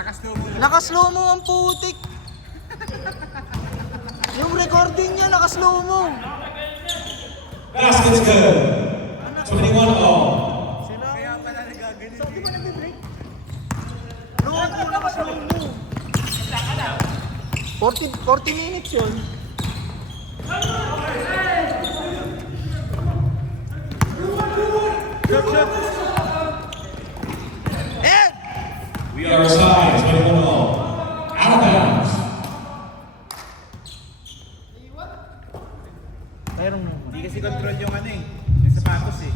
Naka-slow mo ang putik. Yung recording niya, naka-slow mo. Basket's good. 21-all. Kaya pala nagagalit. So, di ba nag-break? Noon mo, naka-slow mo. 40 minutes yun. Ed! We are tied, 21-all. Out of bounds. Mayroon naman. Hindi kasi control yung ano eh. Yung sapatos eh.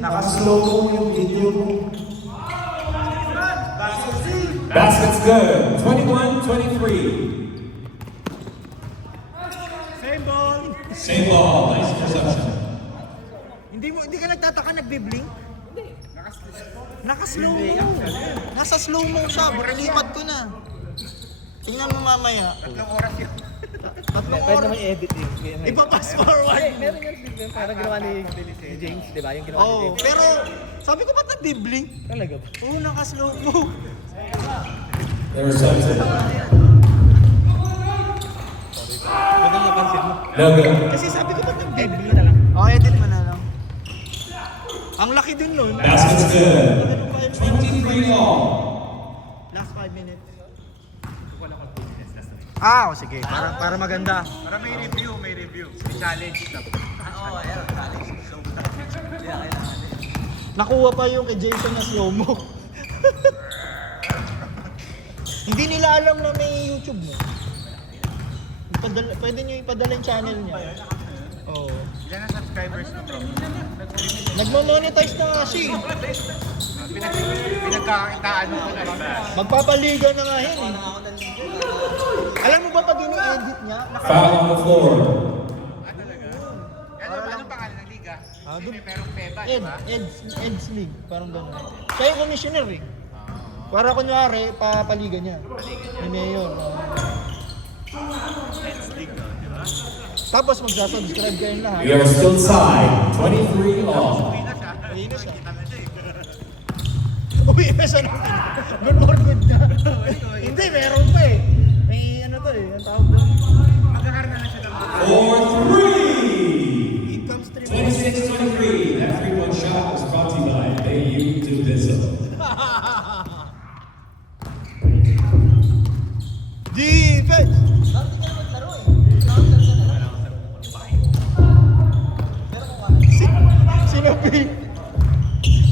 Naka-slow mo yung video mo. Basket's good. 21-23. Same ball! Same ball. Nice interception. Hindi ka nagtataka nagbi-blink? Hindi. Naka-slow mo. Nasa slow mo siya. Lipat ko na. Tingnan mo mamaya. Tatlong oras yun. Tatlong Pwede oras. naman i-edit yun. Ipa-pass forward. Meron yan, parang ginawa ni James, di ba? Yung ginawa ni Oo, James. pero sabi ko ba't nagbi-blink? Talaga ba? Oo, naka-slow mo. Intercepted. Maganda napansin mo. No good. Kasi sabi ko ba't nagbi-blink? na lang. Oo, edit mo na lang. Ang laki din nun. Basket's good. 23-all. Last 5 minutes. Ah, sige. Para maganda. Para may review, may review. May challenge. Nakuha pa yung kay Jason na slow-mo. Hindi nila alam na may YouTube mo. Pwede nyo ipadala yung channel niya. Oo. Ilan ang subscribers mo bro? Nagmo-monetize na nga siya. Pinagkakitaan mo ko na lang. Magpapaliga na nga yun eh. Alam mo ba pag ini-edit niya? Foul on the floor. Anong pangalan ng liga? Merong PEBA, di ba? Ed's League. Parang gano'n. Siya yung commissioner eh. Para kunyari, papaliga niya. Ni Mayor. Tapos magsasubscribe kayong lahat. We are still tied. 23-all. Uwi na siya. Uwi na siya. Good for good na. Hindi, meron pa eh. May ano to eh. Ang tawag doon. Mag-ahar na lang siya ng For three. Income stream. 26-23. That 3-point shot was brought to you by Bayou Diviso. Defense! Sinabi.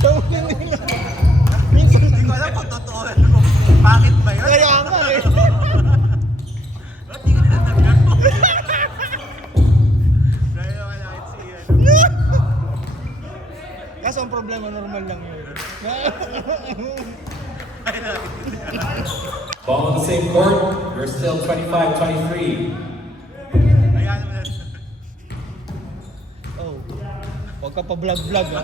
Tawagin nila. Minsan Hindi ko alam kung totoo. Bakit ba yun? kaya nga eh. Dahil wala kahit siya. Kaso ang problema, normal lang yun. Ball on the same court. We're still 25-23. Ayan mo na. Oh. Huwag ka pa vlog-vlog ha.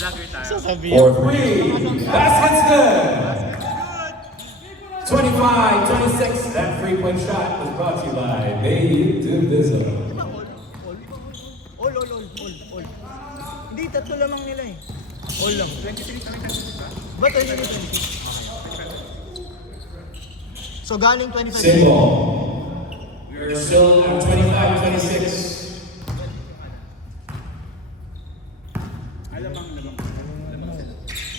Vlogger tayo. Sasabihin. For three. Basket's good. 25-26. That 3-point shot was brought to you by Bayou Diviso. All. Hindi, tatlo lamang nila eh. All lang. 23 Ba 20-20? So galing 25 Same ball. We're still at 25-26. Alamang.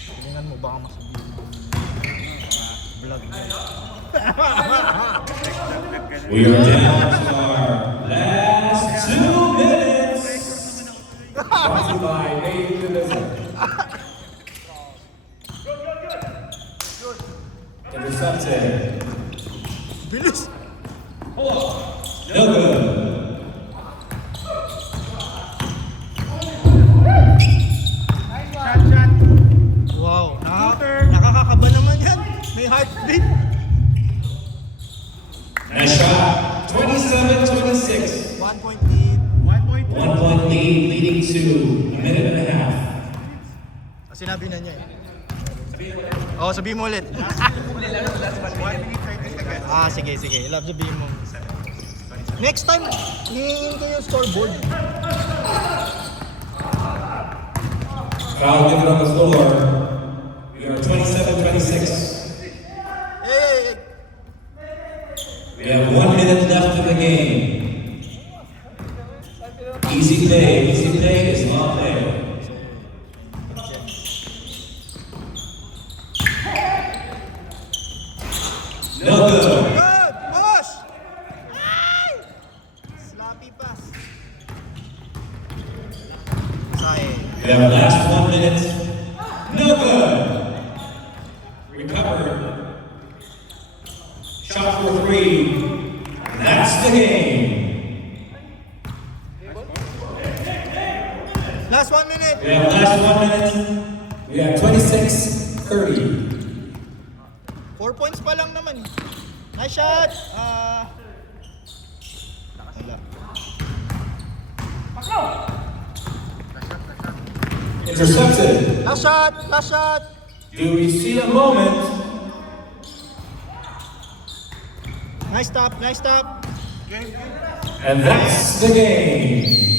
Tingnan mo, baka masabihin. Vlog na. We are down to our last 2 minutes. Brought to you by Bayou Diviso. Intercepted. Bilis! No good. Shot. Wow, nakakakaba naman yan. May heartbeat. Nice shot. 27-26. 1 point lead. 1.2. 1-point lead leading to a minute and a half. Sinabi na niya eh. Oo, sabihin mo ulit. 1 minute 30 seconds. Ah, sige. Love, sabihin mo. Next time, hihingin ko yung scoreboard. Foul given on the floor. No good. Good! Push! Ay! Sloppy pass. Sayang. We have last 1 minute. No good. Recover. Shot for 3. That's the game. Last 1 minute. We have last 1 minute. We have 26-30. 4 points pa lang naman. Nice shot! Wala. Intercepted. Last shot! Last shot! Do we see a moment? Nice stop! Nice stop! And that's the game.